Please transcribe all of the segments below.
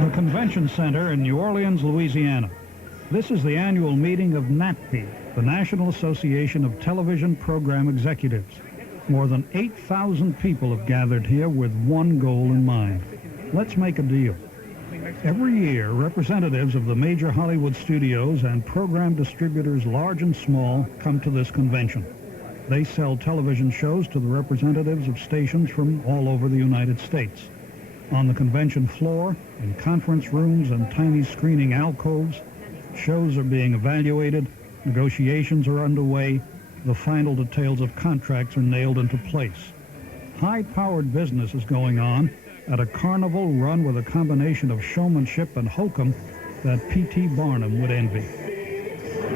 The Convention Center in New Orleans, Louisiana. This is the annual meeting of NATPE, the National Association of Television Program Executives. More than 8,000 people have gathered here with one goal in mind. Let's make a deal. Every year, representatives of the major Hollywood studios and program distributors large and small come to this convention. They sell television shows to the representatives of stations from all over the United States. On the convention floor, in conference rooms and tiny screening alcoves, shows are being evaluated, negotiations are underway, the final details of contracts are nailed into place. High-powered business is going on at a carnival run with a combination of showmanship and hokum that P.T. Barnum would envy.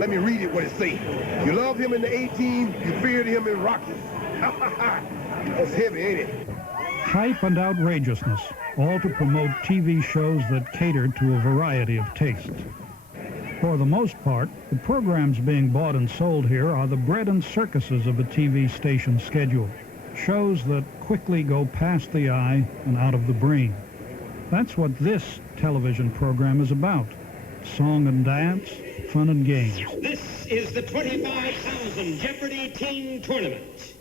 Let me read it what it says. You love him in the A-Team, you feared him in Rocky. That's heavy, ain't it? Hype and outrageousness, all to promote TV shows that cater to a variety of tastes. For the most part, the programs being bought and sold here are the bread and circuses of a TV station schedule, shows that quickly go past the eye and out of the brain. That's what this television program is about. Song and dance, fun and games. This is the $25,000 Jeopardy Teen Tournament.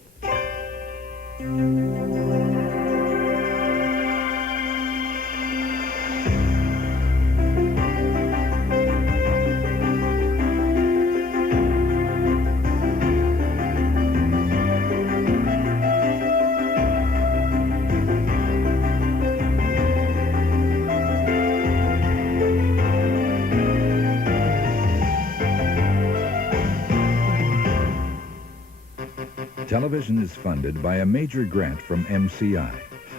Television is funded by a major grant from MCI,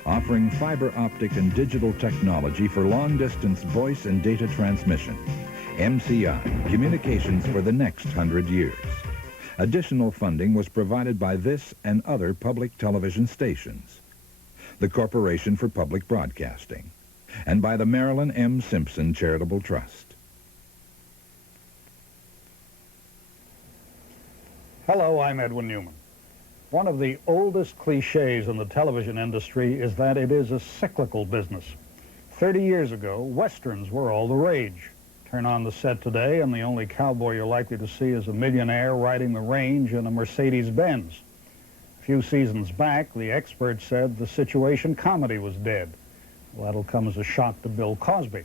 offering fiber optic and digital technology for long-distance voice and data transmission. MCI, communications for the next 100 years. Additional funding was provided by this and other public television stations, the Corporation for Public Broadcasting, and by the Marilyn M. Simpson Charitable Trust. Hello, I'm Edwin Newman. One of the oldest cliches in the television industry is that it is a cyclical business. 30 years ago, Westerns were all the rage. Turn on the set today, and the only cowboy you're likely to see is a millionaire riding the range in a Mercedes-Benz. A few seasons back, the experts said the situation comedy was dead. Well, that'll come as a shock to Bill Cosby.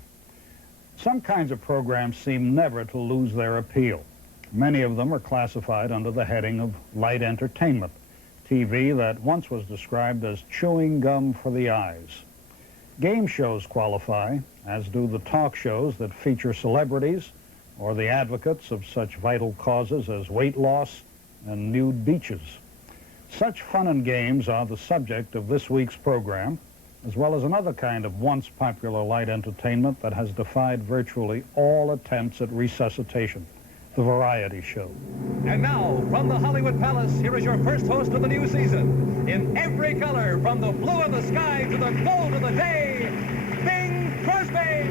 Some kinds of programs seem never to lose their appeal. Many of them are classified under the heading of light entertainment, TV that once was described as chewing gum for the eyes. Game shows qualify, as do the talk shows that feature celebrities or the advocates of such vital causes as weight loss and nude beaches. Such fun and games are the subject of this week's program, as well as another kind of once popular light entertainment that has defied virtually all attempts at resuscitation, the variety show. And now, from the Hollywood Palace, here is your first host of the new season. In every color, from the blue of the sky to the gold of the day, Bing Crosby!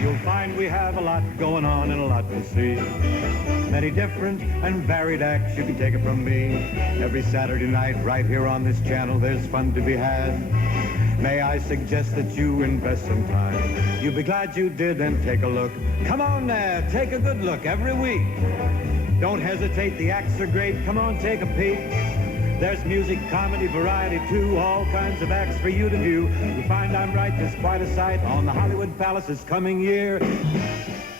You'll find we have a lot going on and a lot to see. Many different and varied acts, you can take it from me. Every Saturday night right here on this channel, there's fun to be had. May I suggest that you invest some time? You'll be glad you did, and take a look. Come on now, take a good look every week. Don't hesitate, the acts are great. Come on, take a peek. There's music, comedy, variety too, all kinds of acts for you to view. You'll find I'm right, there's quite a sight on the Hollywood Palace this coming year.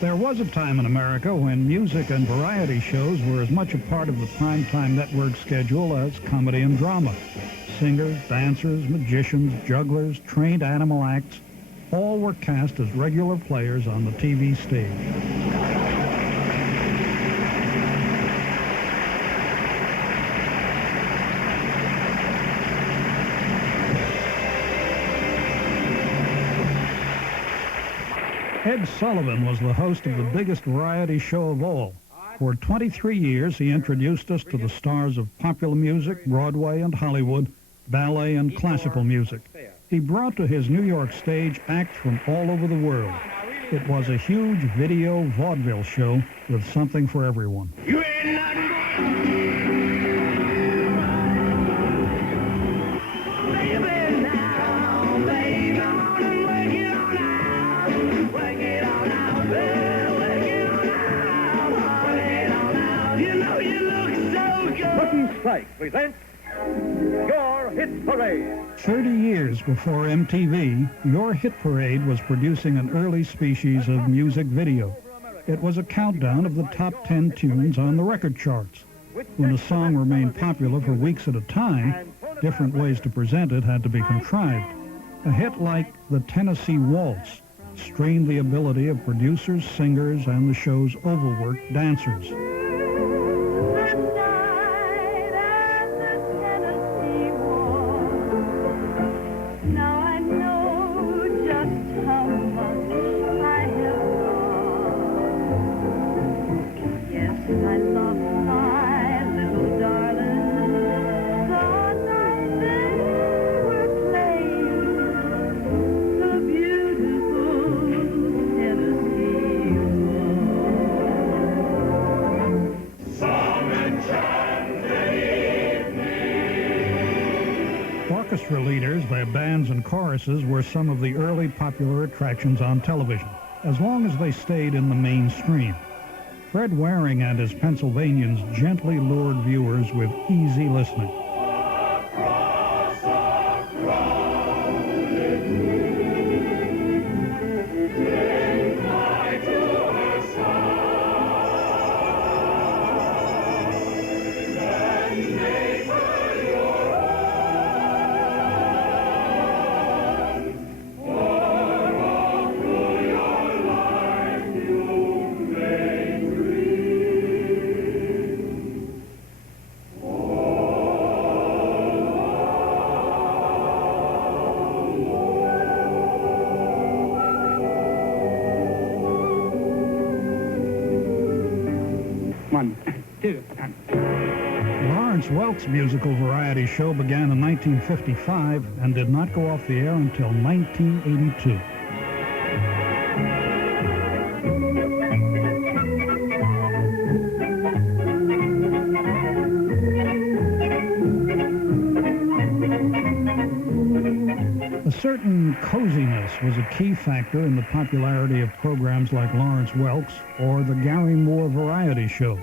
There was a time in America when music and variety shows were as much a part of the primetime network schedule as comedy and drama. Singers, dancers, magicians, jugglers, trained animal acts, all were cast as regular players on the TV stage. Ed Sullivan was the host of the biggest variety show of all. For 23 years, he introduced us to the stars of popular music, Broadway and Hollywood, ballet and classical music. He brought to his New York stage acts from all over the world. It was a huge video vaudeville show with something for everyone. You ain't nothing baby now, baby, come on and work it on out. Work it on out, baby, work it on out. Work it on out. You know you look so good. Button Strike presents Your Hit Parade. 30 years before MTV, Your Hit Parade was producing an early species of music video. It was a countdown of the top 10 tunes on the record charts. When a song remained popular for weeks at a time, different ways to present it had to be contrived. A hit like the Tennessee Waltz strained the ability of producers, singers, and the show's overworked dancers. Orchestra leaders, their bands and choruses were some of the early popular attractions on television, as long as they stayed in the mainstream. Fred Waring and his Pennsylvanians gently lured viewers with easy listening. Lawrence Welk's musical variety show began in 1955 and did not go off the air until 1982. A certain coziness was a key factor in the popularity of programs like Lawrence Welk's or the Gary Moore Variety Show.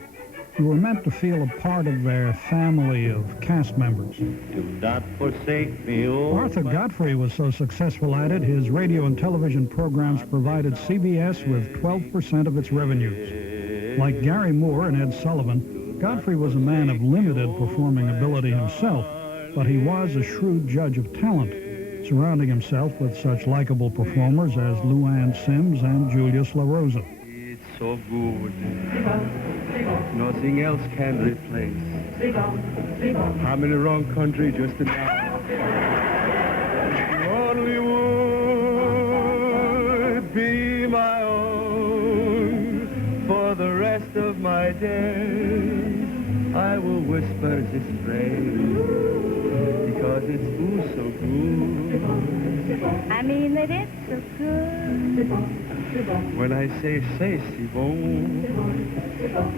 You were meant to feel a part of their family of cast members. Do not forsake me, oh, Arthur Godfrey was so successful at it, his radio and television programs provided CBS with 12% of its revenues. Like Gary Moore and Ed Sullivan, Godfrey was a man of limited performing ability himself, but he was a shrewd judge of talent, surrounding himself with such likable performers as Luann Sims and Julius LaRosa. It's so good. Nothing else can replace. I'm in the wrong country just now. Only would be my own for the rest of my days. I will whisper this phrase because it's ooh so good. I mean that it's so good. When I say c'est bon,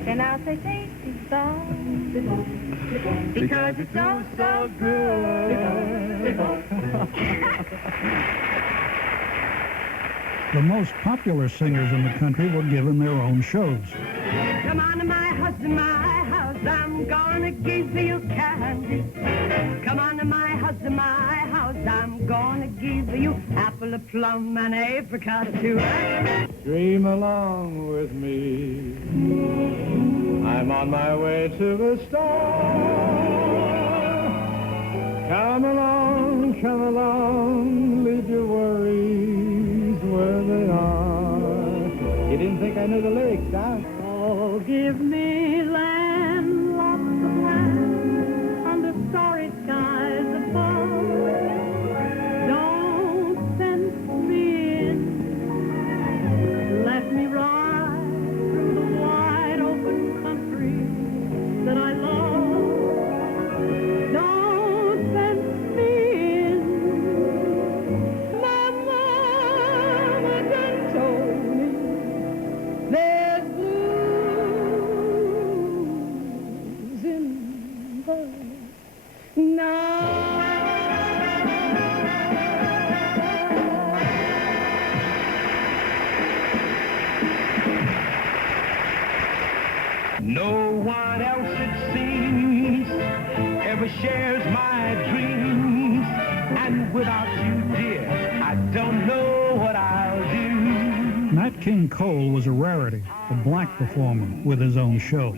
Then I'll say tasty bone. because it's so, so good. The most popular singers in the country were given their own shows. Come on to my house, I'm gonna give you candy. Come on to my house, I'm gonna give you apple, a plum, and an apricot too. Dream along with me. I'm on my way to the star. Come along, leave your worries where they are. You didn't think I knew the lyrics, huh? Oh, give me land, lots of land, under starry skies above. Don't fence me in, let me ride through the wide open country that I love. Don't fence me in. My mama done told me No one else, it seems, ever shares my dreams. And without you, dear, I don't know what I'll do. Nat King Cole was a rarity, a black performer with his own show.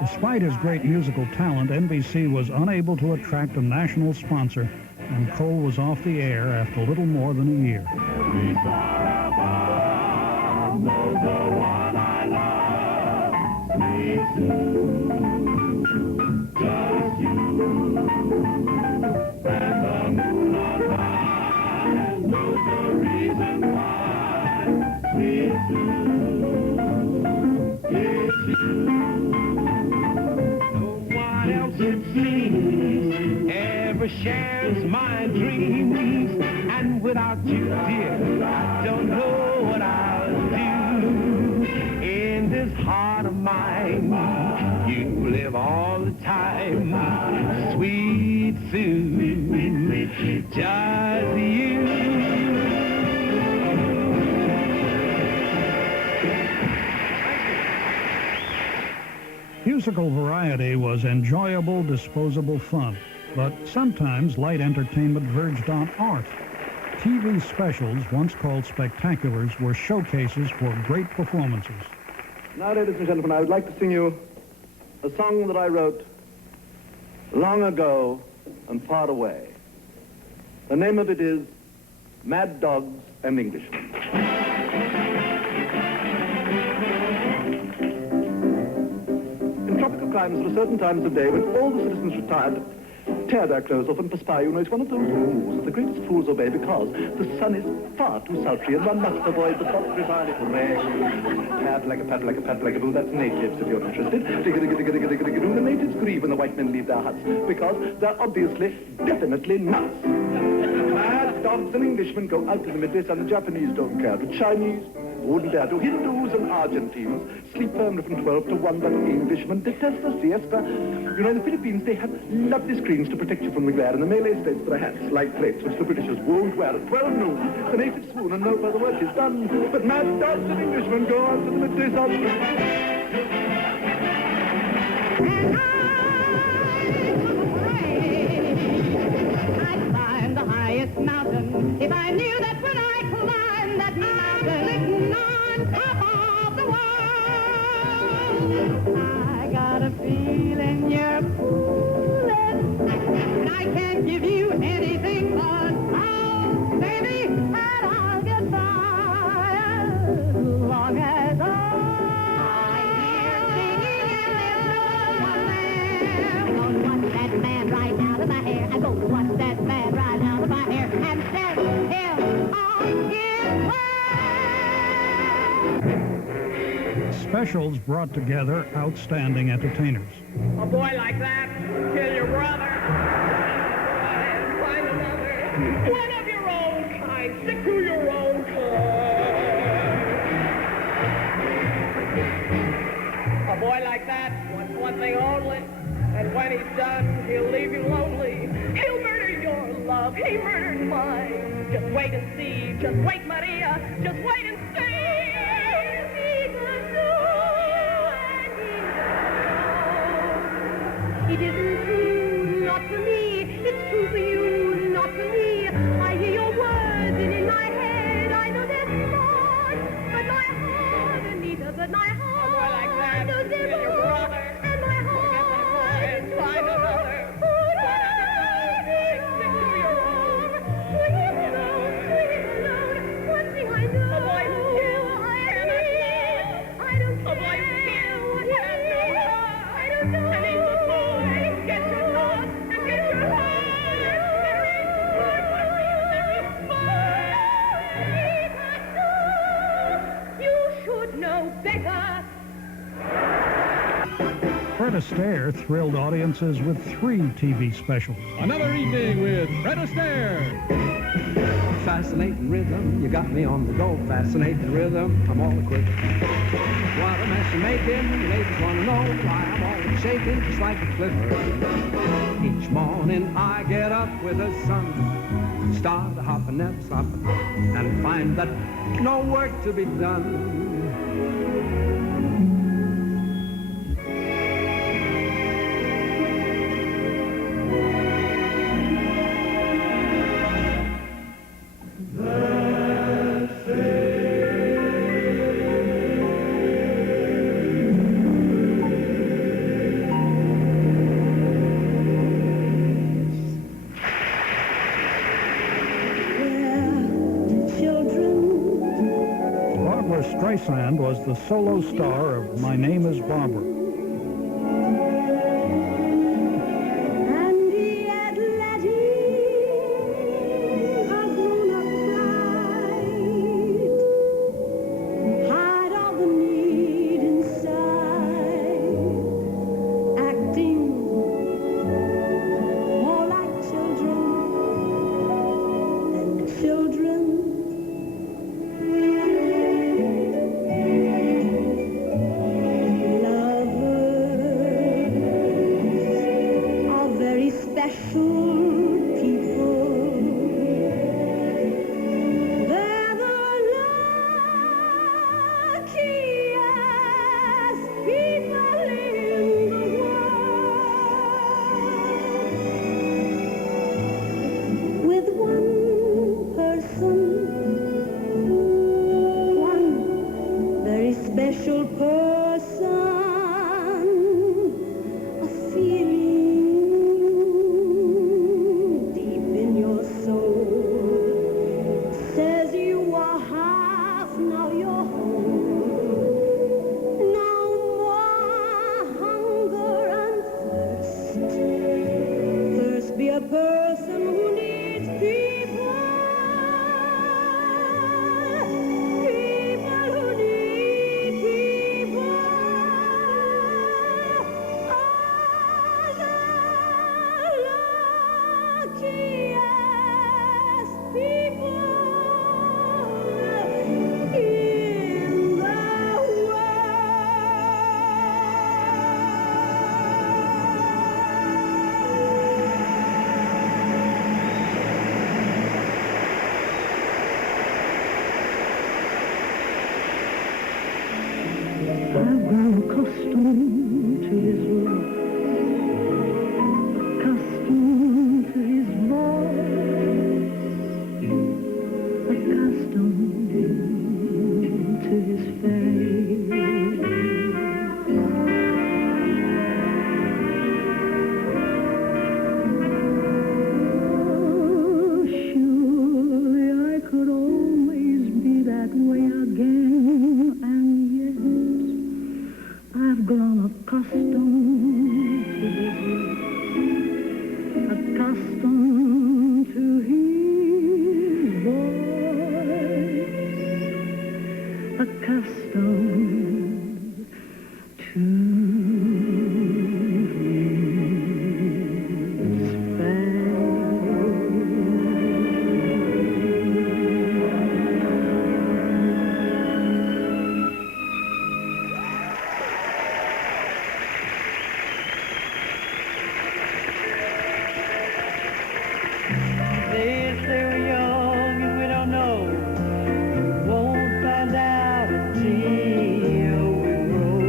Despite his great musical talent, NBC was unable to attract a national sponsor, and Cole was off the air after little more than a year. Shares my dreams, and without you, dear, I don't know what I'll do. In this heart of mine, you live all the time, sweet Sue, just you. Musical variety was enjoyable, disposable fun. But sometimes light entertainment verged on art. TV specials, once called spectaculars, were showcases for great performances. Now, ladies and gentlemen, I would like to sing you a song that I wrote long ago and far away. The name of it is Mad Dogs and Englishmen. In tropical climes, there are certain times of day when all the citizens retired, tear their clothes off and perspire. You know, it's one of those rules that the greatest fools obey because the sun is far too sultry and one must avoid the hot, dry little rain. Pat like a pat like a pat like a boo, that's natives if you're interested. The natives grieve when the white men leave their huts because they're obviously, definitely nuts. Mad dogs and Englishmen go out in the midday sun. The Japanese don't care. The Chinese wouldn't dare to. Hindus and Argentines sleep firmly from 12 to 1, but Englishmen detest the siesta. You know, in the Philippines, they have lovely screens to protect you from the glare. In the Malay states, there are hats like plates, which the Britishers won't wear. At 12 noon, the natives swoon and no further work is done. But mad dogs and Englishmen go out to the midday sun. I'd climb the highest mountain if I knew that when I climbed that mountain, it's on top of the world. I got a feeling you're fooling, and I can't give you anything but love, baby, and I'll get by as long as I'm here singing and there's no one there. I'm gonna watch that man right out of my hair. I'm gonna watch that man right out of my hair and set him on his way. Specials brought together outstanding entertainers. A boy like that, kill your brother. Find another. One of your own kind. Stick to your own kind. A boy like that wants one thing only, and when he's done, he'll leave you lonely. He'll murder your love. He murdered mine. Just wait and see. Just wait, Maria. Just wait and see. It isn't true, not for me. It's true for you, not for me. I hear your words and in my head I know they're smart, but my heart, Anita, but my heart knows they're wrong, and my heart is find another. One thing I know, I don't care what I don't know. Fred Astaire thrilled audiences with 3 TV specials. Another evening with Fred Astaire. Fascinating rhythm, you got me on the go. Fascinating rhythm, I'm all equipped. What a mess you're making, you ladies want to know why I'm always shaking just like a flipper. Each morning I get up with the sun, start to hop and never stop, and find that no work to be done. Streisand was the solo star of My Name is Barbara. And the Atlantic, a grown-up bride, hide all the need inside, acting more like children than children. Lovers are very special people. They're the luckiest people in the world. With one person, one very special person, a feeling deep in your soul says you are half, now you're whole. No more hunger and thirst. First be a person who needs people. People who need people are the luckiest people in the I've grown accustomed to his look, accustomed to his voice, accustomed to his face. Oh, surely I could always be that way again, and yet I've grown accustomed to his look, accustomed to his voice, accustomed to his They say we're young and we don't know. Won't find out until we grow.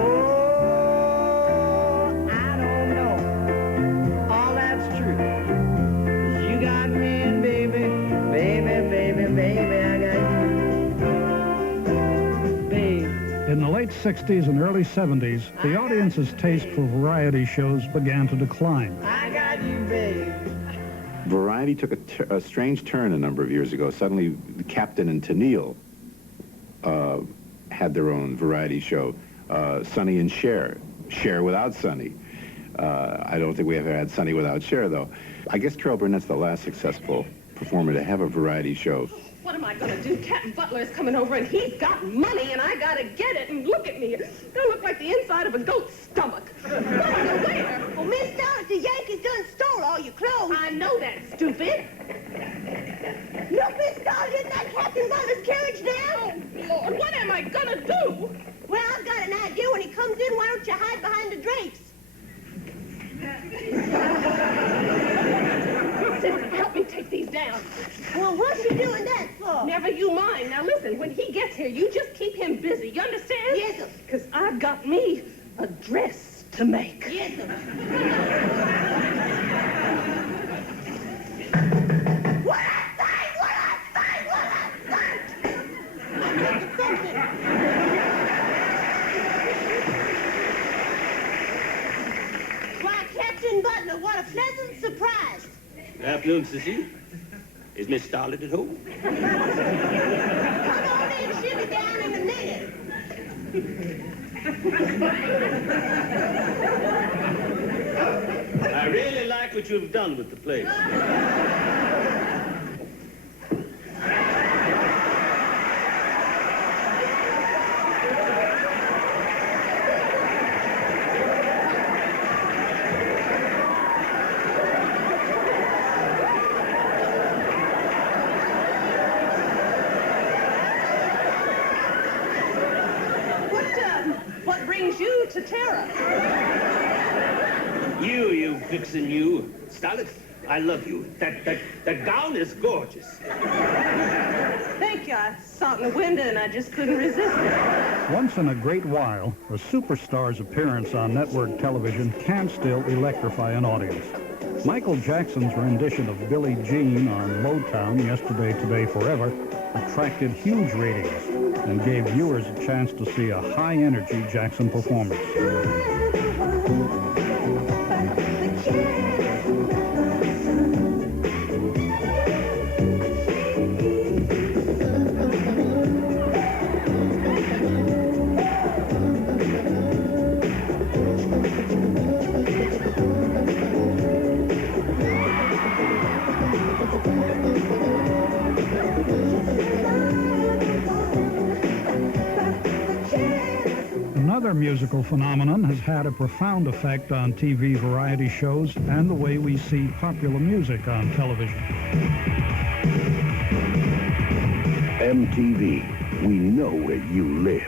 Oh, I don't know. All that's true. 'Cause you got me and baby, baby, baby, baby, I got you. Babe. In the late 60s and early 70s, the audience's taste for variety shows began to decline. I got you, babe. Variety took a strange turn a number of years ago. Suddenly, Captain and Tennille had their own variety show. Sonny and Cher. Cher without Sonny. I don't think we ever had Sonny without Cher, though. I guess Carol Burnett's the last successful performer to have a variety show. What am I going to do? Captain Butler is coming over, and he's got money, and I got to get it. And look at me. I look like the inside of a goat's stomach. Where? Well, Miss Dollar, the Yankees done stole all your clothes. I know that, stupid. Look, Miss Dollar, isn't that Captain Butler's carriage now? Oh, Lord, what am I going to do? Well, I've got an idea. When he comes in, why don't you hide behind the drapes? Sister, help me take these down. Well, what's he doing that for? Never you mind. Now, listen, when he gets here, you just keep him busy. You understand? Yes, sir. Because I've got me a dress to make. Yes, sir. What I say? What I say? What I say? I'm making something. Why, Captain Butler, what a pleasant surprise. Good afternoon, Sissy. Is Miss Starlet at home? Come on baby, she'll be down in a minute. I really like what you've done with the place. What brings you to Terra? You vixen, you. Starlet, I love you. That gown is gorgeous. Thank you. I saw it in the window and I just couldn't resist it. Once in a great while, a superstar's appearance on network television can still electrify an audience. Michael Jackson's rendition of Billie Jean on Motown, Yesterday, Today, Forever, attracted huge ratings and gave viewers a chance to see a high-energy Jackson performance. Another musical phenomenon has had a profound effect on TV variety shows and the way we see popular music on television. MTV, we know where you live.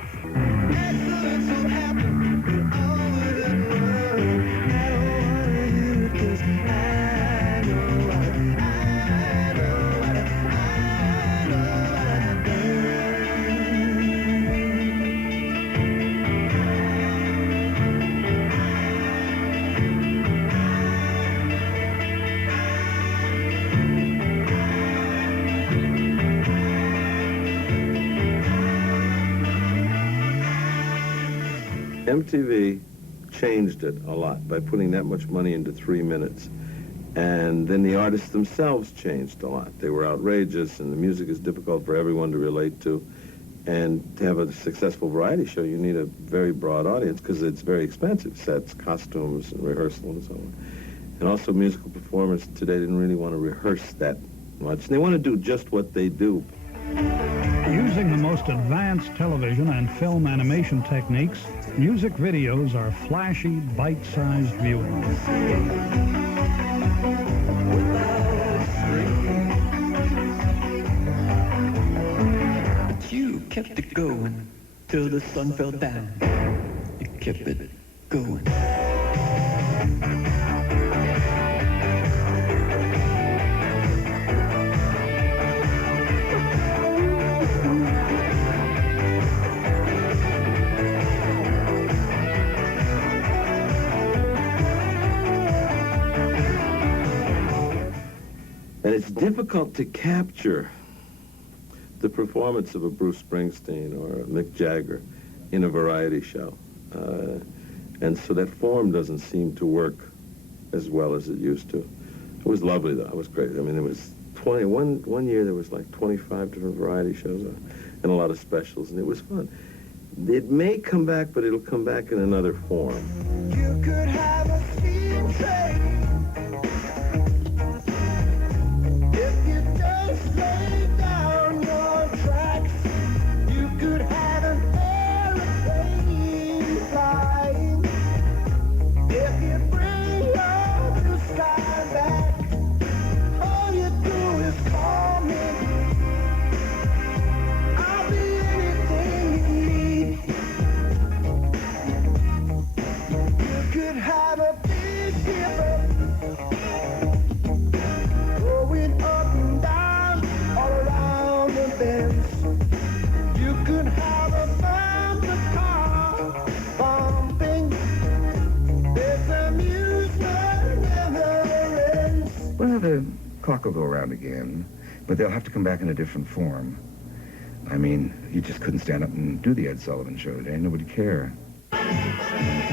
MTV changed it a lot by putting that much money into 3 minutes. And then the artists themselves changed a lot. They were outrageous, and the music is difficult for everyone to relate to. And to have a successful variety show, you need a very broad audience because it's very expensive, sets, costumes, and rehearsal, and so on. And also musical performers today didn't really want to rehearse that much. They want to do just what they do. Using the most advanced television and film animation techniques, music videos are flashy, bite-sized viewing. You kept it going till the sun fell down. You kept it going. And it's difficult to capture the performance of a Bruce Springsteen or a Mick Jagger in a variety show. And so that form doesn't seem to work as well as it used to. It was lovely, though. It was great. I mean, there was one year there was like 25 different variety shows and a lot of specials, and it was fun. It may come back, but it'll come back in another form. You could have a steam train. If you just lay down your tracks, you could have an airplane flying. If you bring your blue sky back, all you do is call me. I'll be anything you need. You could have a big dipper going up and down all around the bends. You could have a bumper car bumping. There's amusement never ends. Well, the clock will go around again, but they'll have to come back in a different form. I mean, you just couldn't stand up and do the Ed Sullivan Show today. Nobody'd care.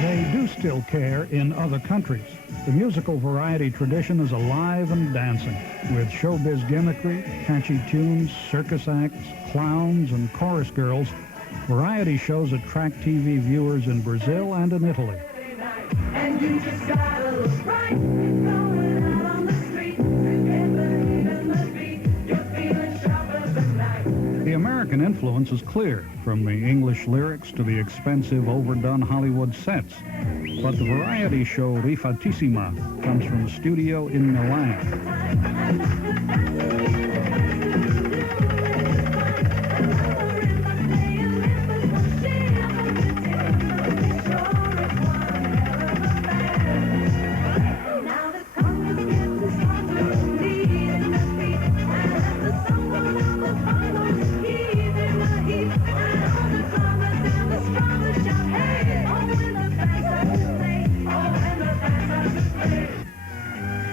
They do still care in other countries. The musical variety tradition is alive and dancing, with showbiz gimmickry, catchy tunes, circus acts, clowns, and chorus girls. Variety shows attract TV viewers in Brazil and in Italy. And you just gotta look right, going out on the street, in the beat, you're feeling sharper than night. The American influence is clear, from the English lyrics to the expensive, overdone Hollywood sets. But the variety show Rifatissima comes from a studio in Milan.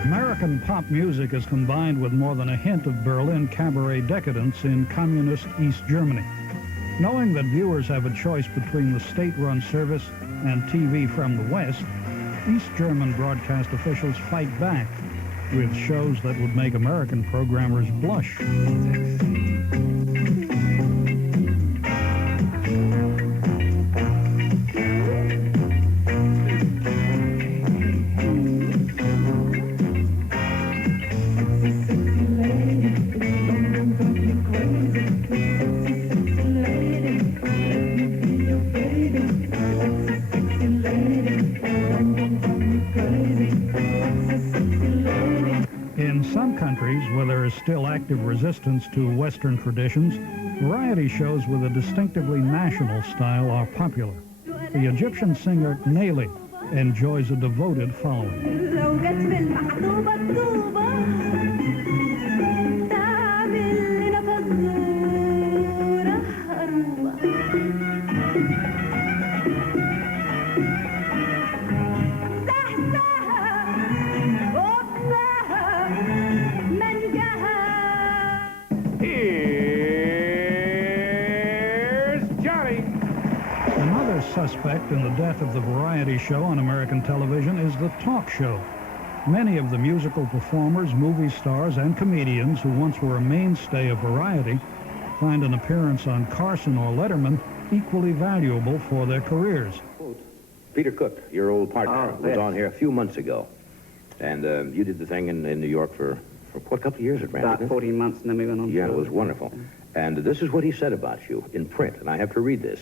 American pop music is combined with more than a hint of Berlin cabaret decadence in communist East Germany. Knowing that viewers have a choice between the state-run service and TV from the West, East German broadcast officials fight back with shows that would make American programmers blush. In some countries where there is still active resistance to Western traditions, variety shows with a distinctively national style are popular. The Egyptian singer Nelly enjoys a devoted following. Suspect in the death of the variety show on American television is the talk show. Many of the musical performers, movie stars, and comedians who once were a mainstay of variety find an appearance on Carson or Letterman equally valuable for their careers. Peter Cook, your old partner, was on here a few months ago. And you did the thing in New York for what, a couple of years it ran? About 14 months, and then we went on. Yeah, it was wonderful. And this is what he said about you in print, and I have to read this.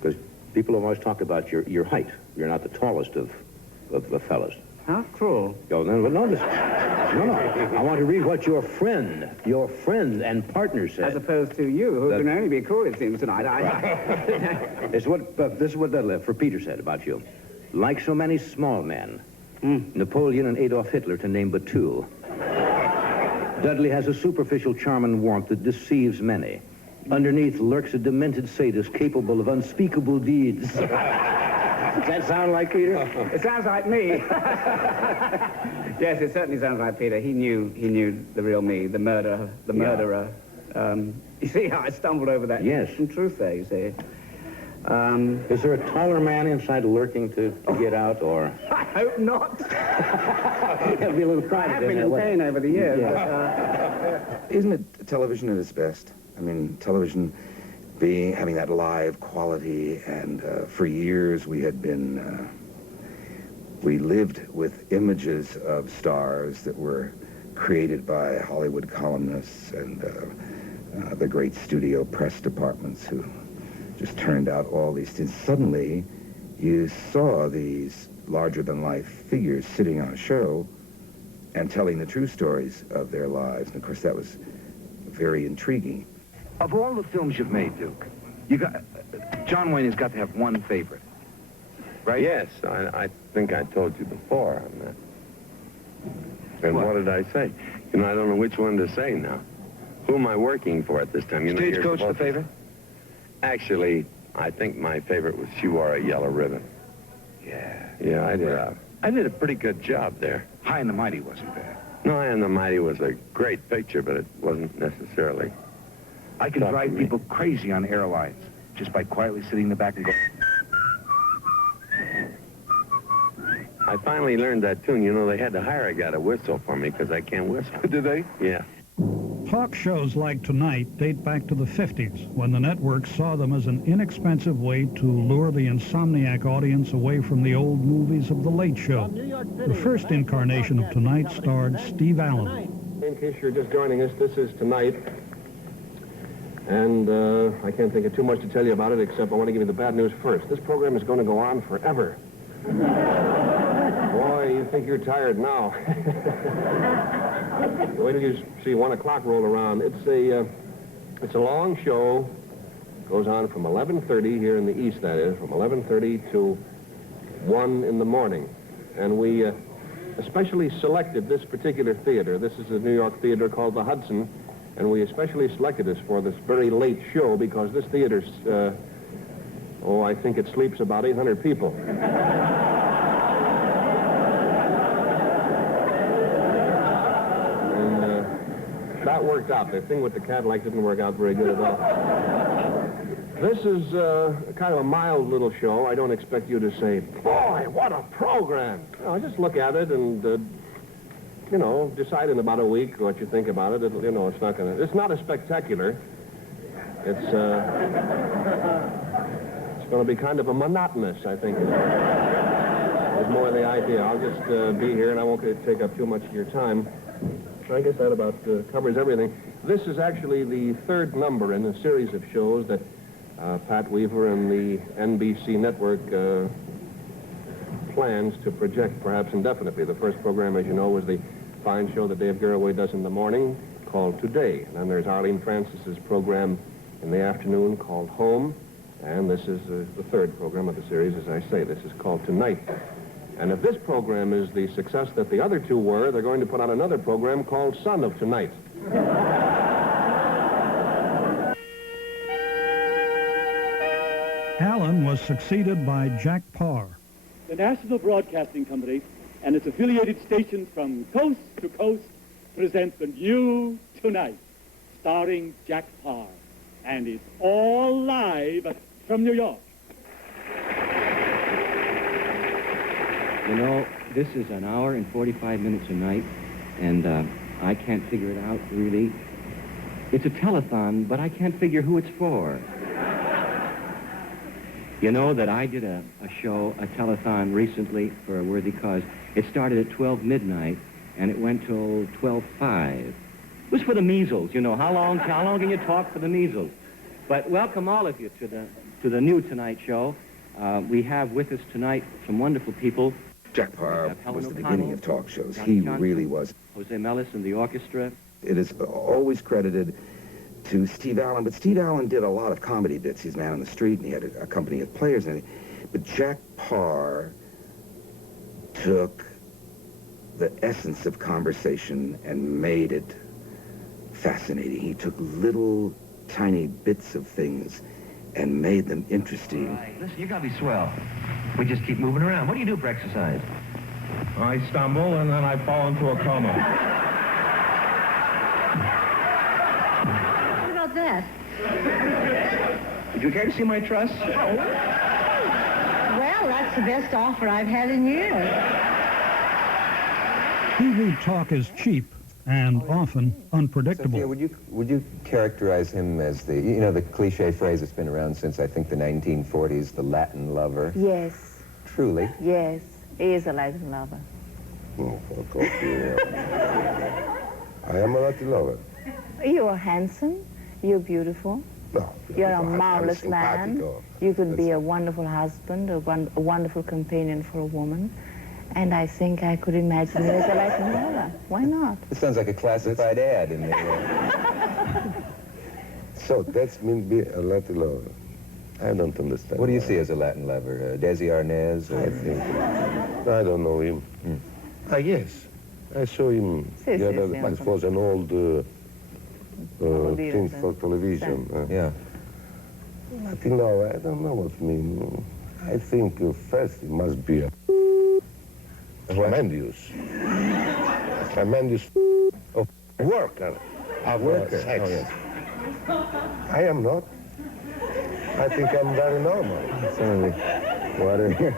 Because people have always talked about your height. You're not the tallest of fellas. How cruel. No, no. I want to read what your friend and partner said. As opposed to you, who can only be cruel, it seems, tonight. This is what for Peter said about you. Like so many small men, Napoleon and Adolf Hitler to name but two. Dudley has a superficial charm and warmth that deceives many. Underneath lurks a demented sadist capable of unspeakable deeds. Does that sound like Peter? It sounds like me. Yes, it certainly sounds like Peter. He knew the real me, the murderer. You see how I stumbled over that? Yes. Some truth there, you see. Is there a taller man inside lurking to get out, or? I hope not. There'll be a little pride. I have been in pain over the years. Yeah. Isn't it television at its best? I mean, television having that live quality, and for years we had been, we lived with images of stars that were created by Hollywood columnists and the great studio press departments who just turned out all these things. Suddenly, you saw these larger-than-life figures sitting on a show and telling the true stories of their lives. And, of course, that was very intriguing. Of all the films you've made, Duke, John Wayne has got to have one favorite, right? Yes, I think I told you before on that. And what did I say? You know, I don't know which one to say now. Who am I working for at this time? You know, Stagecoach the favorite? Actually, I think my favorite was She Wore a Yellow Ribbon. Yeah. Yeah, I did a pretty good job there. High and the Mighty wasn't bad. No, High and the Mighty was a great picture, but it wasn't necessarily... I can drive people crazy on airlines just by quietly sitting in the back and go... I finally learned that tune. You know, they had to hire a guy to whistle for me because I can't whistle. Did they? Yeah. Talk shows like Tonight date back to the 50s, when the network saw them as an inexpensive way to lure the insomniac audience away from the old movies of The Late Show. The first incarnation of Tonight starred Steve Allen. In case you're just joining us, this is Tonight. And I can't think of too much to tell you about it, except I want to give you the bad news first. This program is going to go on forever. Boy, you think you're tired now. Wait till you see 1 o'clock roll around. It's a long show. Goes on from 11:30 here in the East, that is, from 11:30 to 1 in the morning. And we especially selected this particular theater. This is a New York theater called the Hudson. And we especially selected this for this very late show because this theater's, I think it sleeps about 800 people. And that worked out. The thing with the Cadillac didn't work out very good at all. This is kind of a mild little show. I don't expect you to say, boy, what a program. No, just look at it and... decide in about a week what you think about it. It's not as spectacular. It's going to be kind of a monotonous, I think. Is more the idea. I'll just be here and I won't take up too much of your time. So I guess that about covers everything. This is actually the third number in a series of shows that Pat Weaver and the NBC network plans to project perhaps indefinitely. The first program, as you know, was the fine show that Dave Garroway does in the morning called Today. And then there's Arlene Francis's program in the afternoon called Home. And this is the third program of the series, as I say. This is called Tonight. And if this program is the success that the other two were, they're going to put out another program called Son of Tonight. Allen was succeeded by Jack Parr. The National Broadcasting Company and its affiliated stations from coast to coast present the new Tonight, starring Jack Parr. And it's all live from New York. You know, this is an hour and 45 minutes a night, and I can't figure it out, really. It's a telethon, but I can't figure who it's for. You know that I did a show, a telethon, recently for a worthy cause. It started at 12 midnight, and it went till 12:05. It was for the measles, you know. How long can you talk for the measles? But welcome all of you to the new Tonight show. We have with us tonight some wonderful people. Jack Parr was the beginning of talk shows. He really was. Jose Mellis and the orchestra. It is always credited to Steve Allen, but Steve Allen did a lot of comedy bits. He's Man on the Street, and he had a company of players and everything. But Jack Parr took the essence of conversation and made it fascinating. He took little tiny bits of things and made them interesting. Listen, you gotta be swell. We just keep moving around. What do you do for exercise? I stumble and then I fall into a coma. What about that? Would you care to see my truss? Well, that's the best offer I've had in years. TV talk is cheap and often unpredictable. Sophia, would you characterize him as the cliche phrase that's been around since I think the 1940s, the Latin lover? Yes. Truly? Yes, he is a Latin lover. Oh, fuck off, yeah. I am a Latin lover. You are handsome. You're beautiful. No. You're a marvelous man. simpatico. You could be a wonderful husband, a wonderful companion for a woman. And I think I could imagine you as a Latin lover. Why not? It sounds like a classified ad in there. So that's mean be a Latin lover. I don't understand. What do you see as a Latin lover? Desi Arnaz? I think. I don't know him. Yes. I saw him the other day. It was an old thing for television. Yeah. Latin lover, I don't know what it means. I think first it must be a tremendous worker of sex. Oh, yes. I am not. I think I'm very normal. Some of the water here.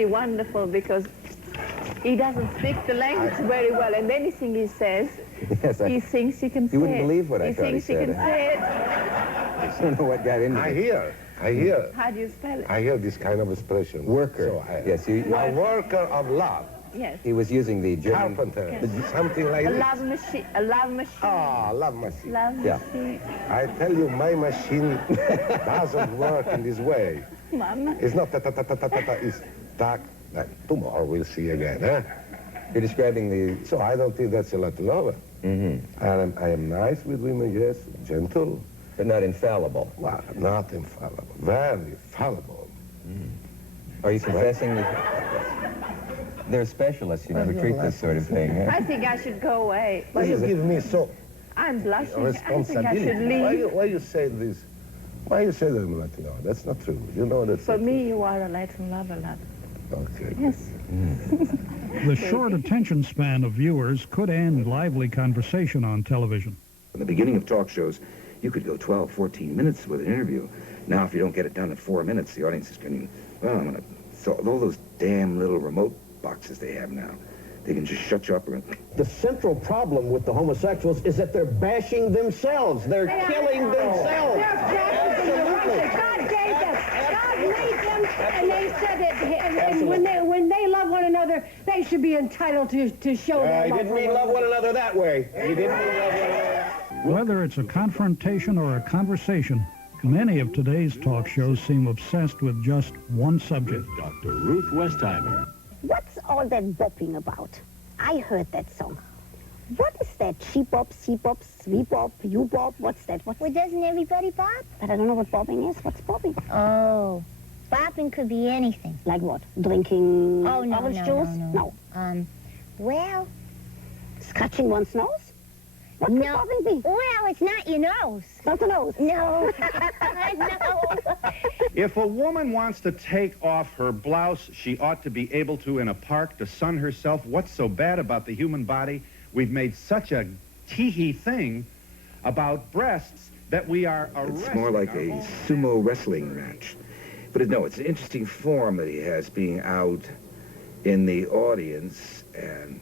really wonderful because he doesn't speak the language very well, and anything he says, Yes, he thinks he can say it. You wouldn't believe what I thought he thinks he said. can say it. I don't know what got into I it. hear. How do you spell it? I hear this kind of expression. Worker. So Yes, you... A worker of love. Yes. He was using the German... Carpenter. Something like A this. love machine. A love machine. Ah, love machine. Love Yeah. machine. I tell you, my machine doesn't work in this way. Mama. It's not ta-ta-ta-ta-ta-ta, it's tac. Tomorrow we'll see again, huh? You're describing the... So I don't think that's a lot lower. Mm-hmm. I am nice with women, yes, gentle. But not infallible. Well, not infallible, very fallible. Are you confessing that... There are specialists, you know, who treat this sort of thing. Huh? I think I should go away. Why you give me so I'm blushing. I think I responsibility? should leave. Why you say this? Why you say that I'm not lover? That's not true. You know that's For not me, you are a Latin lover, love. true. Okay. Yes. The short attention span of viewers could end lively conversation on television. In the beginning of talk shows, you could go 12, 14 minutes with an interview. Now, if you don't get it done in 4 minutes, the audience is going, well, I'm going to... So all those damn little remote boxes they have now, they can just shut you up. The central problem with the homosexuals is that they're bashing themselves. They're killing themselves. Absolutely. God gave them. God made them, and they said it. And when they love one another, they should be entitled to show their He love. didn't mean love one another that way. He didn't mean love one another. Whether it's a confrontation or a conversation, many of today's talk shows seem obsessed with just one subject. Dr. Ruth Westheimer. What's all that bopping about? I heard that song. What is that? She-bop, C-bop, sweep-bop, you-bop? What's that? Well, doesn't everybody bop? But I don't know what bopping is. What's bopping? Oh, bopping could be anything. Like what? Drinking orange juice? No. Well... Scratching one's nose? What could bopping be? Well, it's not your nose. Not the nose? No. No. If a woman wants to take off her blouse, she ought to be able to in a park to sun herself. What's so bad about the human body? We've made such a tee-hee thing about breasts that we are arresting. It's more like a sumo wrestling match. But no, it's an interesting form that he has, being out in the audience, and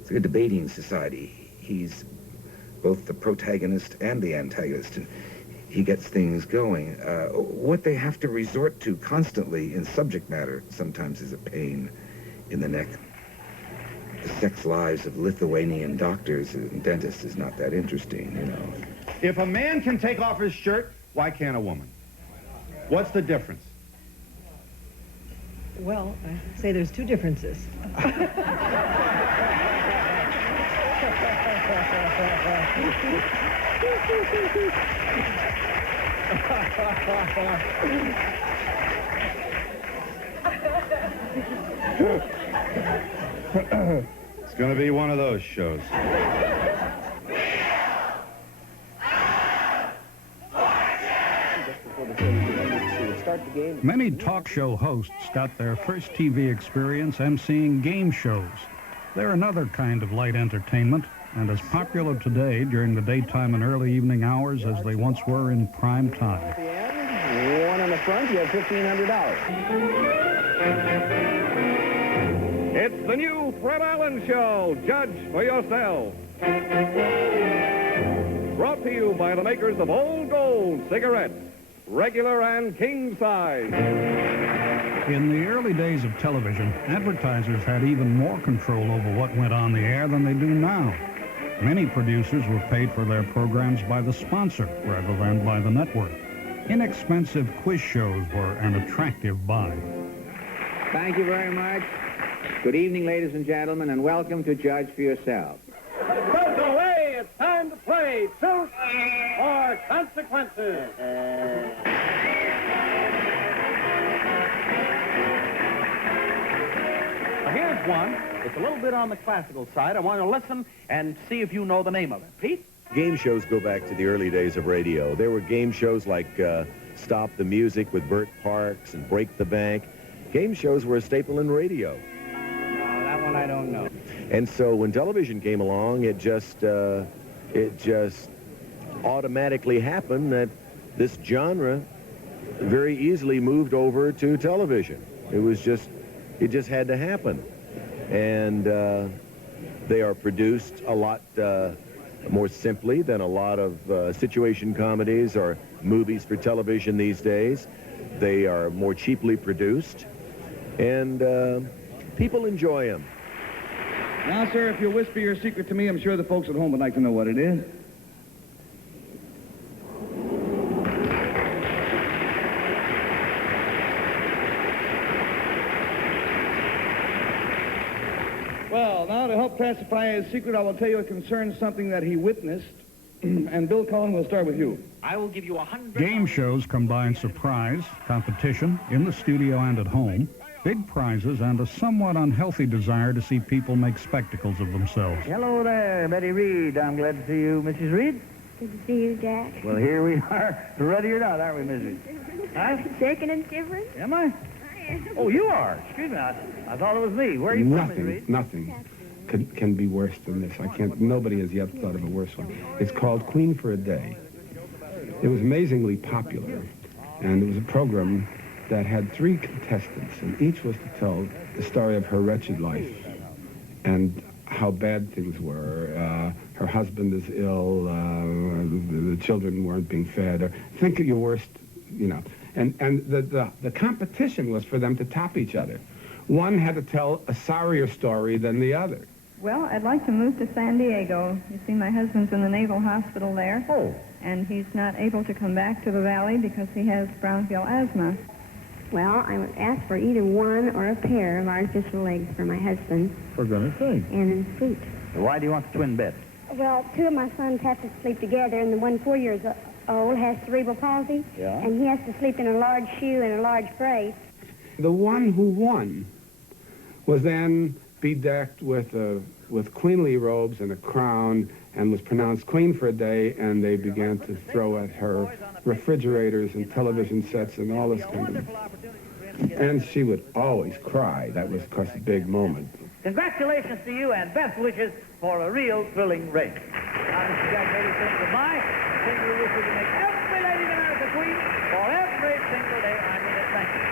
it's like a debating society. He's both the protagonist and the antagonist, and he gets things going. What they have to resort to constantly in subject matter sometimes is a pain in the neck. The sex lives of Lithuanian doctors and dentists is not that interesting, you know. If a man can take off his shirt, why can't a woman? What's the difference? Well, I say there's two differences. It's going to be one of those shows. Many talk show hosts got their first TV experience emceeing game shows. They're another kind of light entertainment, and as popular today during the daytime and early evening hours as they once were in prime time. One on the front, you have $1,500. It's the new Fred Allen Show. Judge for yourself. Brought to you by the makers of Old Gold cigarettes, regular and king size. In the early days of television, advertisers had even more control over what went on the air than they do now. Many producers were paid for their programs by the sponsor rather than by the network. Inexpensive quiz shows were an attractive buy. Thank you very much. Good evening, ladies and gentlemen, and welcome to Judge for Yourself. Goes away. It's time to play Truth or Consequences. Here's one. It's a little bit on the classical side. I want to listen and see if you know the name of it. Pete? Game shows go back to the early days of radio. There were game shows like Stop the Music with Burt Parks and Break the Bank. Game shows were a staple in radio. That one I don't know. And so when television came along, it just automatically happened that this genre very easily moved over to television. It just had to happen. And they are produced a lot more simply than a lot of situation comedies or movies for television these days. They are more cheaply produced, and people enjoy them. Now, sir, if you'll whisper your secret to me, I'm sure the folks at home would like to know what it is. Well, now, to help classify his secret, I will tell you it concerns something that he witnessed. And Bill Cullen, we'll start with you. I will give you 100... Game shows combine surprise, competition, in the studio and at home, big prizes, and a somewhat unhealthy desire to see people make spectacles of themselves. Hello there, Betty Reed. I'm glad to see you, Mrs. Reed. Good to see you, Jack. Well, here we are, ready or not, aren't we, Miss Reed? Huh? Shaking and shivering? Am I? Oh, you are. Excuse me. I thought it was me. Where are you from, Miss Reed? Nothing can be worse than this. Nobody has yet thought of a worse one. It's called Queen for a Day. It was amazingly popular, and it was a program that had 3 contestants, and each was to tell the story of her wretched life and how bad things were. Her husband is ill, the children weren't being fed, or think of your worst, you know. And the competition was for them to top each other. One had to tell a sorrier story than the other. Well, I'd like to move to San Diego. You see, my husband's in the Naval Hospital there. Oh. And he's not able to come back to the valley because he has bronchial asthma. Well, I would ask for either one or a pair of artificial legs for my husband. For goodness sake. And a suit. Why do you want the twin bed? Well, 2 of my sons have to sleep together, and the one 4 years old has cerebral palsy. Yeah. And he has to sleep in a large shoe and a large brace. The one who won was then bedecked with queenly robes and a crown and was pronounced queen for a day, and they began to throw at her refrigerators and television sets and all this kind of... And she would always cry. That was, of course, a big moment. Congratulations to you and best wishes for a real thrilling race. Now, Mr. Jack Bailey says goodbye. I think we wish you to make every lady in America queen for every single day. I mean it. Thank you.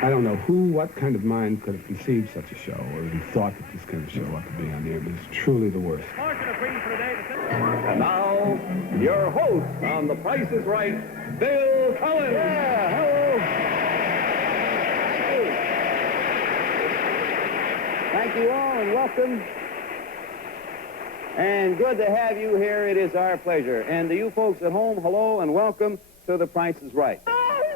I don't know what kind of mind could have conceived such a show or even thought that this kind of show ought to be on the air, but it's truly the worst. And now, your host on The Price is Right, Bill Cullen. Yeah, hello. Thank you all and welcome. And good to have you here. It is our pleasure. And to you folks at home, hello and welcome to The Price is Right.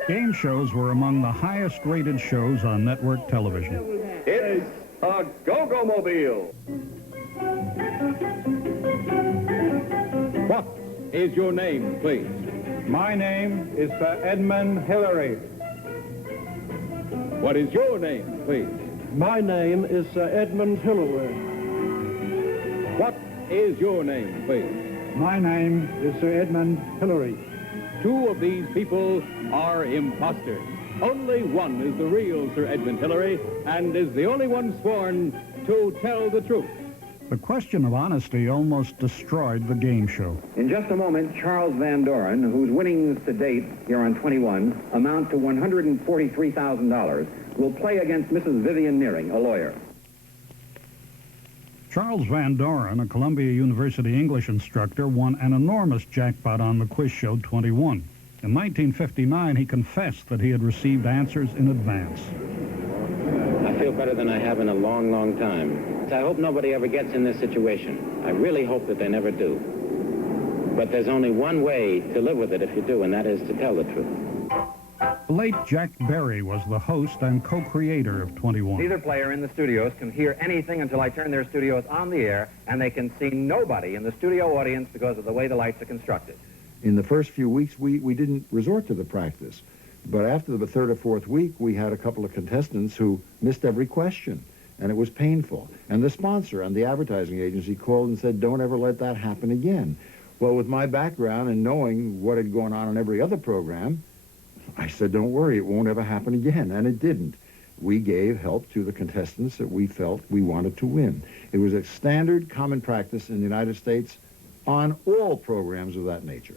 Game shows were among the highest-rated shows on network television. It's a Go-Go Mobile. What is your name, please? My name is Sir Edmund Hillary. What is your name, please? My name is Sir Edmund Hillary. What is your name, please? My name is Sir Edmund Hillary. 2 of these people are imposters. Only one is the real Sir Edmund Hillary and is the only one sworn to tell the truth. The question of honesty almost destroyed the game show. In just a moment, Charles Van Doren, whose winnings to date here on 21 amount to $143,000, will play against Mrs. Vivian Nearing, a lawyer. Charles Van Doren, a Columbia University English instructor, won an enormous jackpot on the quiz show 21. In 1959, he confessed that he had received answers in advance. I feel better than I have in a long, long time. I hope nobody ever gets in this situation. I really hope that they never do. But there's only one way to live with it if you do, and that is to tell the truth. The late Jack Berry was the host and co-creator of 21. Either player in the studios can hear anything until I turn their studios on the air, and they can see nobody in the studio audience because of the way the lights are constructed. In the first few weeks, we didn't resort to the practice. But after the 3rd or 4th week, we had a couple of contestants who missed every question, and it was painful. And the sponsor and the advertising agency called and said, don't ever let that happen again. Well, with my background and knowing what had gone on in every other program, I said, don't worry, it won't ever happen again, and it didn't. We gave help to the contestants that we felt we wanted to win. It was a standard common practice in the United States on all programs of that nature.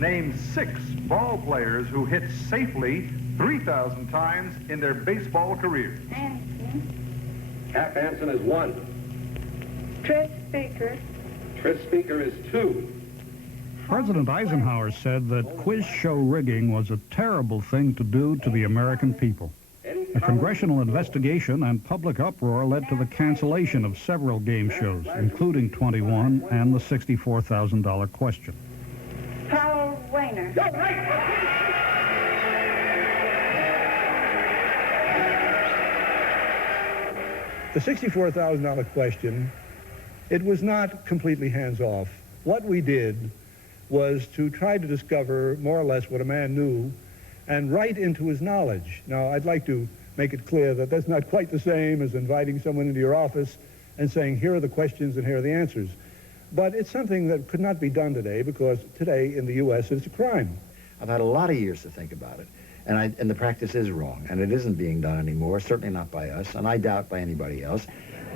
Name 6 ball players who hit safely 3,000 times in their baseball careers. Cap Anson is 1. Tris Speaker. Tris Speaker is 2. President Eisenhower said that quiz show rigging was a terrible thing to do to the American people. A congressional investigation and public uproar led to the cancellation of several game shows, including 21 and the $64,000 question. Paul Weiner. The $64,000 question, it was not completely hands-off. What we did was to try to discover more or less what a man knew and write into his knowledge. Now, I'd like to make it clear that that's not quite the same as inviting someone into your office and saying, here are the questions and here are the answers. But it's something that could not be done today because today in the U.S. it's a crime. I've had a lot of years to think about it, and the practice is wrong, and it isn't being done anymore, certainly not by us, and I doubt by anybody else.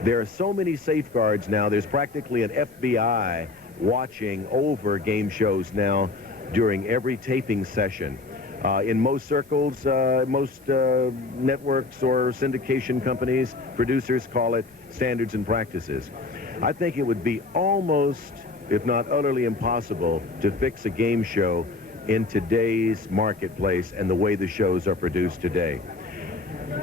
There are so many safeguards now. There's practically an FBI watching over game shows now during every taping session. In most circles, most networks or syndication companies, producers call it standards and practices. I think it would be almost, if not utterly impossible, to fix a game show in today's marketplace and the way the shows are produced today.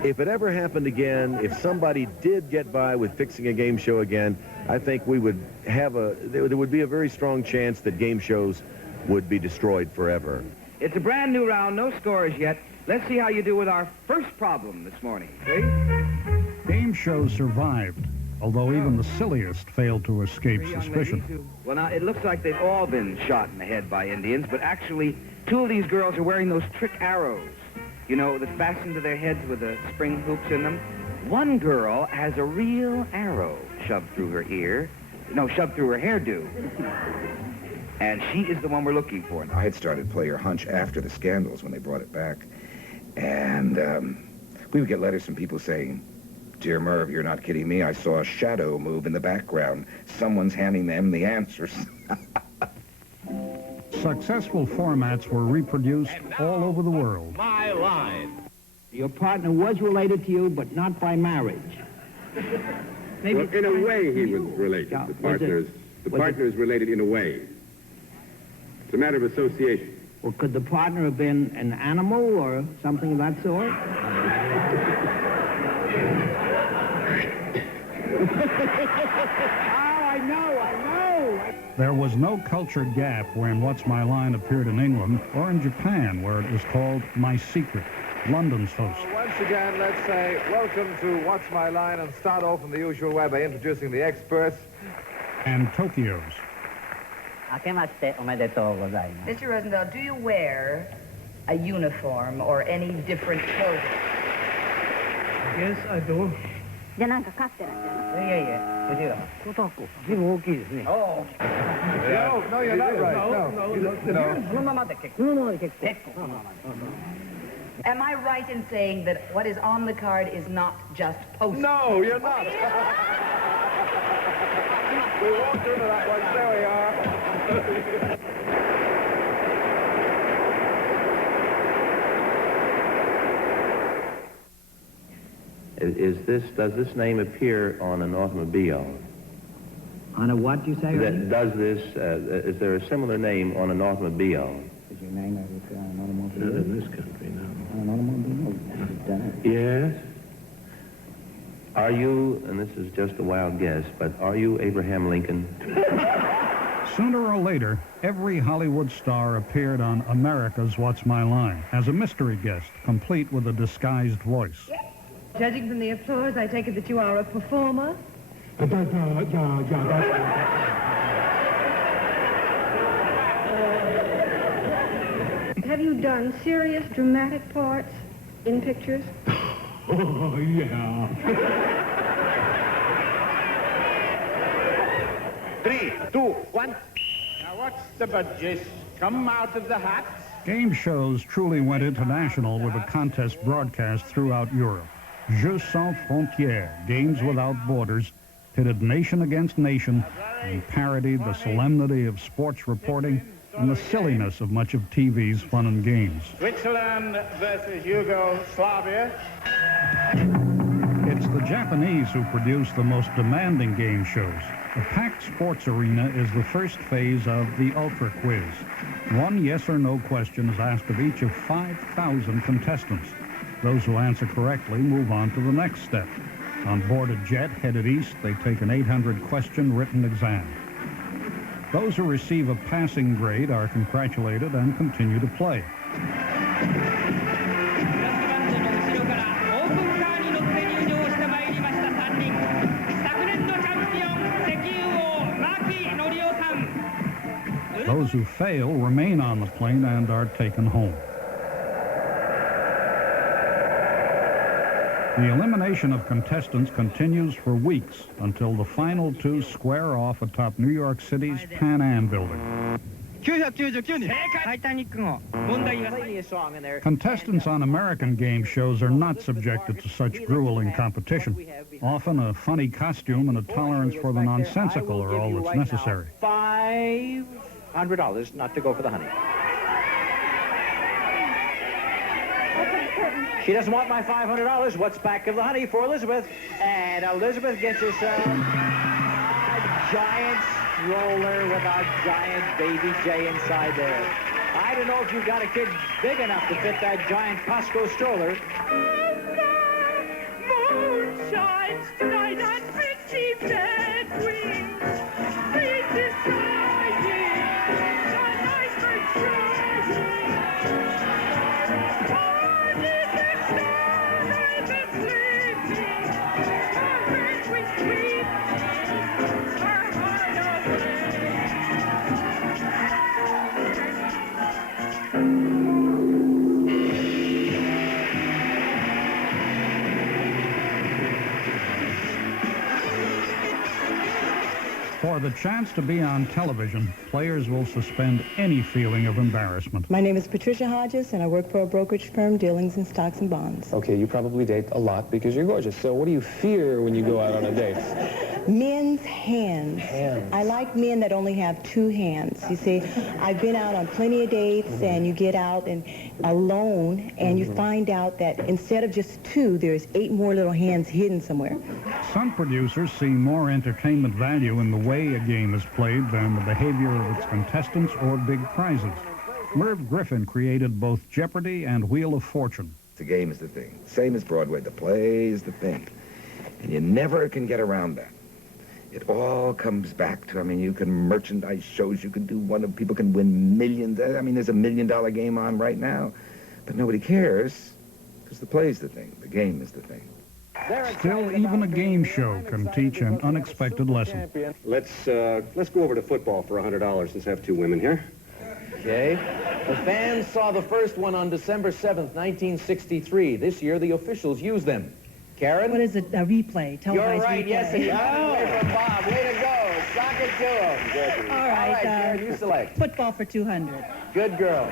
If it ever happened again, if somebody did get by with fixing a game show again, I think we would have there would be a very strong chance that game shows would be destroyed forever. It's a brand new round, no scores yet. Let's see how you do with our first problem this morning. See? Game shows survived, although even the silliest failed to escape suspicion. Well, now, it looks like they've all been shot in the head by Indians, but actually, 2 of these girls are wearing those trick arrows, you know, that fasten to their heads with the spring hoops in them. One girl has a real arrow shoved through her ear. No, shoved through her hairdo. And she is the one we're looking for now. I had started Player Hunch after the scandals when they brought it back. And we would get letters from people saying, "Dear Merv, you're not kidding me. I saw a shadow move in the background. Someone's handing them the answers." Successful formats were reproduced all over the world. My line. Your partner was related to you, but not by marriage. Maybe well, in a way he was related. Yeah, the partner is related in a way. It's a matter of association. Well, could the partner have been an animal or something of that sort? I know. There was no culture gap when What's My Line appeared in England or in Japan, where it was called My Secret, London's host. Once again, let's say welcome to What's My Line and start off in the usual way by introducing the experts. And Tokyo's. Mr. Rosendahl, do you wear a uniform or any different clothing? Yes, I do. じゃあなんか飼ってらっしゃるの？いやいや、こちら。随分大きいですね。Oh. No, you're not right. No. そのままで結構。そのままで結構。Am I right in saying that what is on the card is not just postage? No, you're not. We walked into that one. There we are. Does this name appear on an automobile? On a what, you say? Is there a similar name on an automobile? Is your name ever on an automobile? Not in this country, no. On an automobile? Yes. Are you, and this is just a wild guess, but are you Abraham Lincoln? Sooner or later, every Hollywood star appeared on America's What's My Line as a mystery guest, complete with a disguised voice. Judging from the applause, I take it that you are a performer. Have you done serious dramatic parts in pictures? Oh, yeah. 3, 2, 1. Now what's the budget? Come out of the hat. Game shows truly went international with the contest broadcast throughout Europe. Jeux sans frontières, games without borders, pitted nation against nation and parodied the solemnity of sports reporting and the silliness of much of TV's fun and games. Switzerland versus Yugoslavia. It's the Japanese who produce the most demanding game shows. The packed sports arena is the first phase of the Ultra Quiz. One yes or no question is asked of each of 5,000 contestants. Those who answer correctly move on to the next step. On board a jet headed east, they take an 800-question written exam. Those who receive a passing grade are congratulated and continue to play. Those who fail remain on the plane and are taken home. The elimination of contestants continues for weeks until the final two square off atop New York City's Pan Am building. Contestants on American game shows are not subjected to such grueling competition. Often a funny costume and a tolerance for the nonsensical are all that's necessary. $500 not to go for the honey. She doesn't want my $500. What's back of the honey for Elizabeth? And Elizabeth gets herself a giant stroller with a giant baby J inside there. I don't know if you've got a kid big enough to fit that giant Costco stroller. Moon shines tonight and pretty Edwin. It is trying, the night bird trying. On is the star I've been sleeping. Our Edwin sweet, our heart away. For the chance to be on television, players will suspend any feeling of embarrassment. My name is Patricia Hodges, and I work for a brokerage firm, dealings in stocks and bonds. Okay, you probably date a lot because you're gorgeous. So what do you fear when you go out on a date? Men's hands. I like men that only have two hands. You see, I've been out on plenty of dates, and you get out and alone, and you find out that instead of just two, there's 8 more little hands hidden somewhere. Some producers see more entertainment value in the way a game is played than the behavior of its contestants or big prizes. Merv Griffin created both Jeopardy and Wheel of Fortune. The game is the thing. Same as Broadway. The play is the thing. And you never can get around that. It all comes back to, I mean, you can merchandise shows, you can do people can win millions. I mean, there's a $1 million game on right now. But nobody cares because the play's the thing. The game is the thing. Still, even a game show can teach an unexpected lesson. Let's go over to football for $100. Let's have 2 women here. Okay. The fans saw the first one on December 7th, 1963. This year, the officials used them. Karen? What is it? A replay? Televised You're right, replay. yes, and you got it away from Bob. Way to go. Sock it to him. All right, Karen, you select. Football for 200. Good girl.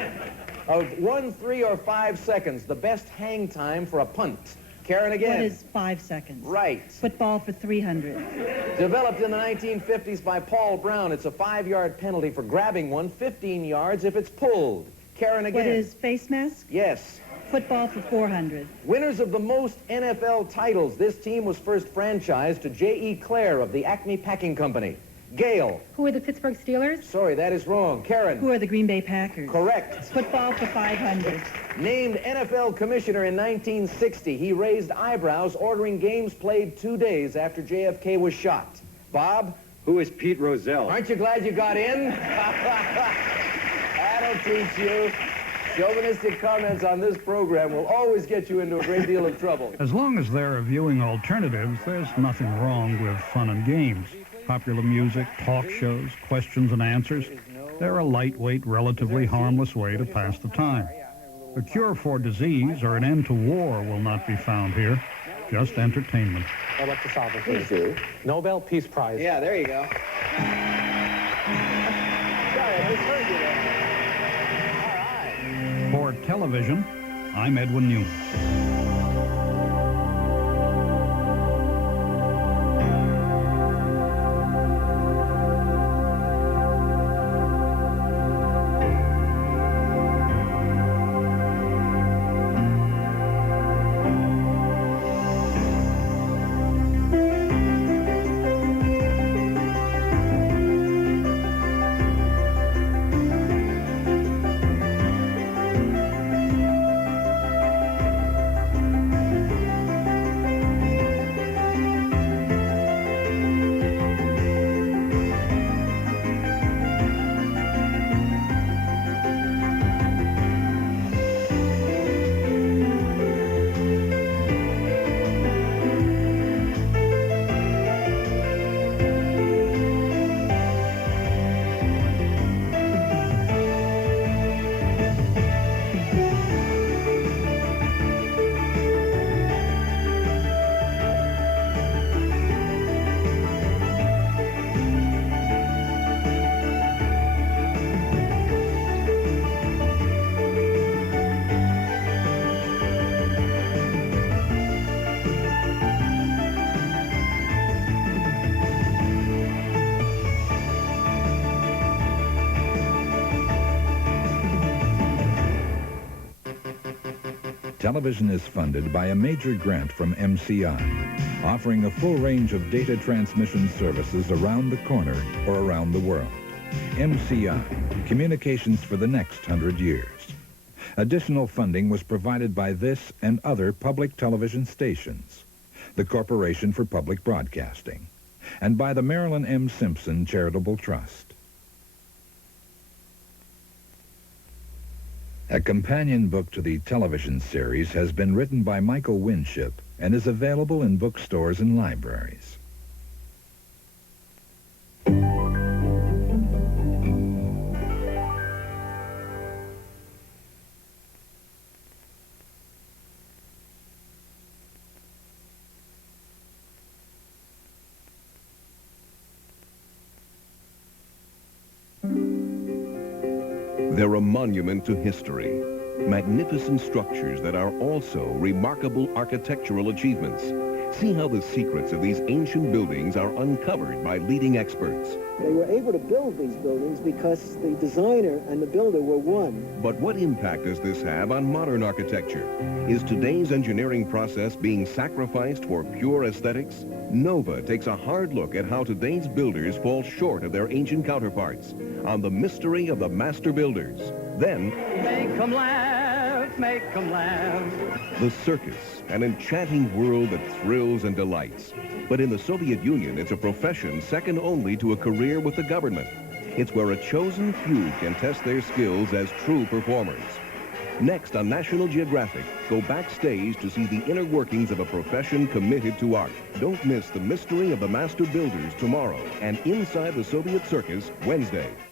1, 3, or 5 seconds, the best hang time for a punt. Karen again. What is 5 seconds? Right. Football for 300. Developed in the 1950s by Paul Brown, it's a 5-yard penalty for grabbing one, 15 yards if it's pulled. Karen again. What is face mask? Yes. Football for 400. Winners of the most NFL titles. This team was first franchised to J.E. Clare of the Acme Packing Company. Gail. Who are the Pittsburgh Steelers? Sorry, that is wrong. Karen. Who are the Green Bay Packers? Correct. Football for 500. Named NFL commissioner in 1960, he raised eyebrows ordering games played 2 days after JFK was shot. Bob? Who is Pete Rozelle? Aren't you glad you got in? That'll teach you. Chauvinistic comments on this program will always get you into a great deal of trouble. As long as they're reviewing alternatives, there's nothing wrong with fun and games. Popular music, talk shows, questions and answers. They're a lightweight, relatively harmless way to pass the time. A cure for disease or an end to war will not be found here. Just entertainment. I'd like to solve it, please. Nobel Peace Prize. Yeah, there you go. Sorry, I misheard you there. For television, I'm Edwin Newman. Television is funded by a major grant from MCI, offering a full range of data transmission services around the corner or around the world. MCI, communications for the next 100 years. Additional funding was provided by this and other public television stations, the Corporation for Public Broadcasting, and by the Marilyn M. Simpson Charitable Trust. A companion book to the television series has been written by Michael Winship and is available in bookstores and libraries. They're a monument to history, magnificent structures that are also remarkable architectural achievements. See how the secrets of these ancient buildings are uncovered by leading experts. They were able to build these buildings because the designer and the builder were one. But what impact does this have on modern architecture? Is today's engineering process being sacrificed for pure aesthetics? Nova takes a hard look at how today's builders fall short of their ancient counterparts on the mystery of the master builders. Then, Make 'em laugh, make 'em laugh. the circus, an enchanting world that thrills and delights. But in the Soviet Union, it's a profession second only to a career with the government. It's where a chosen few can test their skills as true performers. Next on National Geographic, go backstage to see the inner workings of a profession committed to art. Don't miss the mystery of the master builders tomorrow and Inside the Soviet Circus Wednesday.